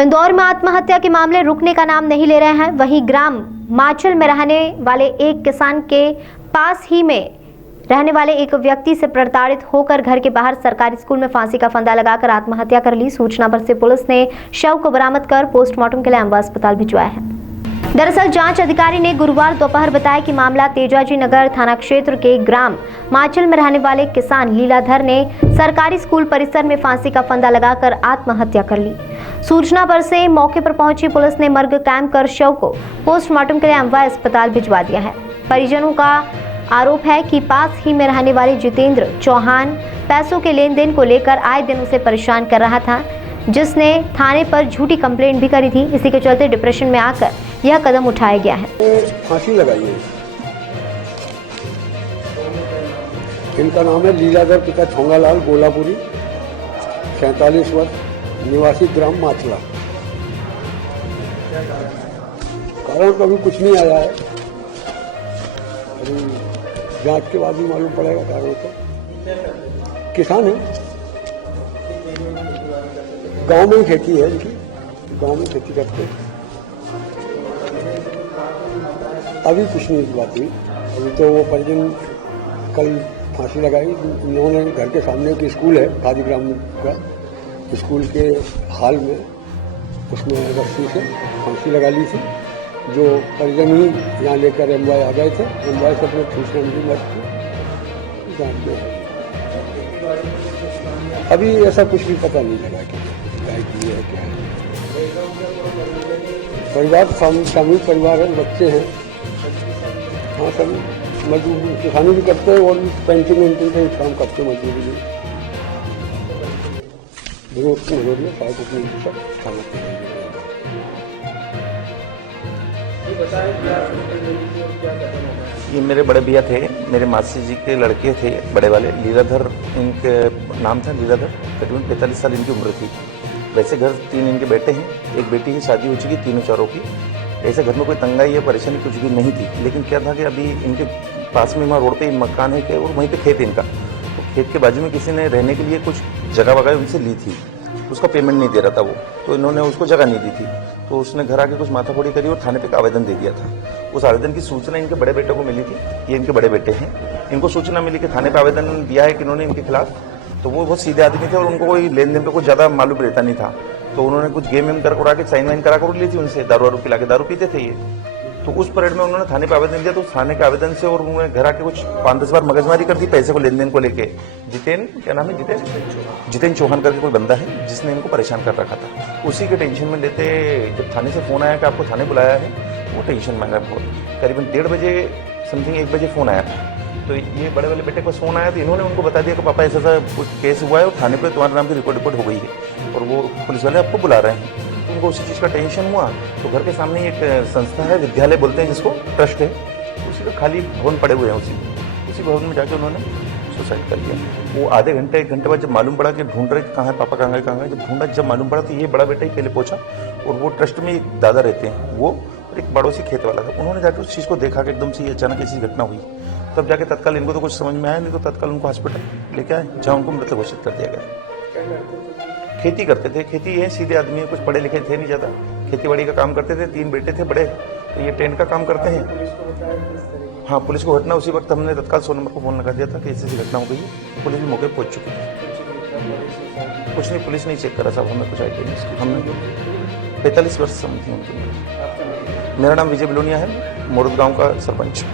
इंदौर में आत्महत्या के मामले रुकने का नाम नहीं ले रहे हैं। वहीं ग्राम माचल में रहने वाले एक किसान के पास ही में रहने वाले एक व्यक्ति से प्रताड़ित होकर घर के बाहर सरकारी स्कूल में फांसी का फंदा लगाकर आत्महत्या कर ली। सूचना पर से पुलिस ने शव को बरामद कर पोस्टमार्टम के लिए अम्बा अस्पताल भिजवाया है। दरअसल जांच अधिकारी ने गुरुवार दोपहर बताया कि मामला तेजाजी नगर थाना क्षेत्र के ग्राम माचल में रहने वाले किसान लीलाधर ने सरकारी स्कूल परिसर में फांसी का फंदा लगाकर आत्महत्या कर ली। सूचना पर से मौके पर पहुंची पुलिस ने मर्ग कैंप कर शव को पोस्टमार्टम के लिए अम्बा अस्पताल भिजवा दिया है। परिजनों का आरोप है कि पास ही में रहने वाले जितेंद्र चौहान पैसों के लेन देन को लेकर आए दिन उसे परेशान कर रहा था, जिसने थाने पर झूठी कंप्लेंट भी करी थी। इसी के चलते डिप्रेशन में आकर यह कदम उठाया गया है। फांसी लगाई है। इनका नाम है लीलाधर पिता छोंगालाल गोलापुरी, 47 वर्ष, निवासी ग्राम माचला। कारण तो अभी कुछ नहीं आया है, अभी जांच के बाद ही मालूम पड़ेगा कारण तो। किसान है, गांव में ही खेती है इनकी, गांव में खेती करते हैं। अभी कुछ नहीं बात हुई। अभी तो वो परिजन कल फांसी लगाई। इन्होंने घर के सामने एक स्कूल है खादी ग्राम का, स्कूल के हाल में उसमें रस्सी से फांसी लगा ली थी। जो परिजन ही यहाँ लेकर एमवाई आ गए थे, एमवाई से अपने सूचना मिली लगती जांच में। अभी ऐसा कुछ भी पता नहीं लगा कि की है क्या है। परिवार सामूहिक परिवार है, बच्चे हैं। हाँ, सभी मजदूर किसानी भी करते हैं और पेंटिंग वेंटिंग का काम करते हैं, मजदूरी भी। जरूरत नहीं हो रही है, शायद अपनी सब समझते हैं। ये मेरे बड़े भैया थे, मेरे मासी जी के लड़के थे बड़े वाले, लीलाधर इनके नाम था। लीलाधर करीबन 45 साल इनकी उम्र थी। वैसे घर 3 इनके बेटे हैं, एक बेटी की शादी हो चुकी, तीनों चारों की। ऐसे घर में कोई तंगाई या परेशानी कुछ भी नहीं थी। लेकिन क्या था कि अभी इनके पास में वहाँ रोड पे मकान है और वहीं पे खेत है इनका। तो खेत के बाजू में किसी ने रहने के लिए कुछ जगह वगैरह उनसे ली थी, उसका पेमेंट नहीं दे रहा था वो, तो इन्होंने उसको जगह नहीं दी थी। तो उसने घर आके कुछ माथाफोड़ी करी और थाने पे एक आवेदन दे दिया था। उस आवेदन की सूचना इनके बड़े बेटे को मिली थी। ये इनके बड़े बेटे हैं। इनको सूचना मिली कि थाने पे आवेदन दिया है कि इन्होंने इनके खिलाफ। तो वो बहुत सीधे आदमी थे और उनको कोई लेन देन पे कुछ ज्यादा मालूम रहता नहीं था। तो उन्होंने कुछ गेम वेम कर उड़ा के साइन वाइन करा कर ली थी उनसे, दारू वारू पिला के, दारू पीते थे ये। तो उस परेड में उन्होंने थाने पे आवेदन दिया। तो थाने के आवेदन से और उन्होंने घर आके कुछ 5-10 बार मगजमारी कर दी पैसे को लेन देन को लेके। क्या नाम है, जितेंद्र चौहान करके कोई बंदा है जिसने इनको परेशान कर रखा था। उसी के टेंशन में लेते जब थाने से फोन आया कि आपको थाने बुलाया है, वो टेंशन में आया बहुत। करीबन 1:30 बजे समथिंग 1 बजे फोन आया था। तो ये बड़े वाले बेटे को फोन आया तो इन्होंने उनको बता दिया कि पापा ऐसा कुछ केस हुआ है और थाने पे तुम्हारे नाम की रिपोर्ट हो गई है और वो पुलिस वाले आपको बुला रहे हैं। तो उनको उसी चीज़ का टेंशन हुआ। तो घर के सामने एक संस्था है, विद्यालय बोलते हैं जिसको, ट्रस्ट है, उसी का खाली भवन पड़े हुए हैं। उसी भवन में जाके उन्होंने सुसाइड कर लिया। वो आधे घंटे 1 घंटे बाद जब मालूम पड़ा कि ढूंढ रहे कहाँ है पापा, कहाँ है, जब ढूंढा, जब मालूम पड़ा तो ये बड़ा बेटा ही पहले पहुंचा। और वो ट्रस्ट में एक दादा रहते हैं, वो एक पड़ोसी खेत वाला था। उन्होंने जाकर उस चीज़ को देखा कि एकदम से ये अचानक ऐसी घटना हुई। तब जाके तत्काल इनको तो कुछ समझ में आया नहीं, तो तत्काल उनको हॉस्पिटल लेके आए, जहाँ उनको मृत घोषित कर दिया गया। खेती करते थे, खेती है, सीधे आदमी, कुछ पढ़े लिखे थे नहीं ज़्यादा, खेती बाड़ी का काम करते थे। 3 बेटे थे बड़े, तो ये टेंट का काम करते हैं। हाँ, पुलिस को घटना उसी वक्त हमने तत्काल 100 नंबर को फोन लगा दिया था कि ऐसी घटना हो गई है। पुलिस भी मौके पर पहुंच चुकी थी। कुछ नहीं, पुलिस नहीं चेक करा साहब, हमें कुछ आइडिया नहीं। हमने 45 वर्ष समझी उनकी। मेरा नाम विजय बिलोनिया है, मोरद गांव का सरपंच।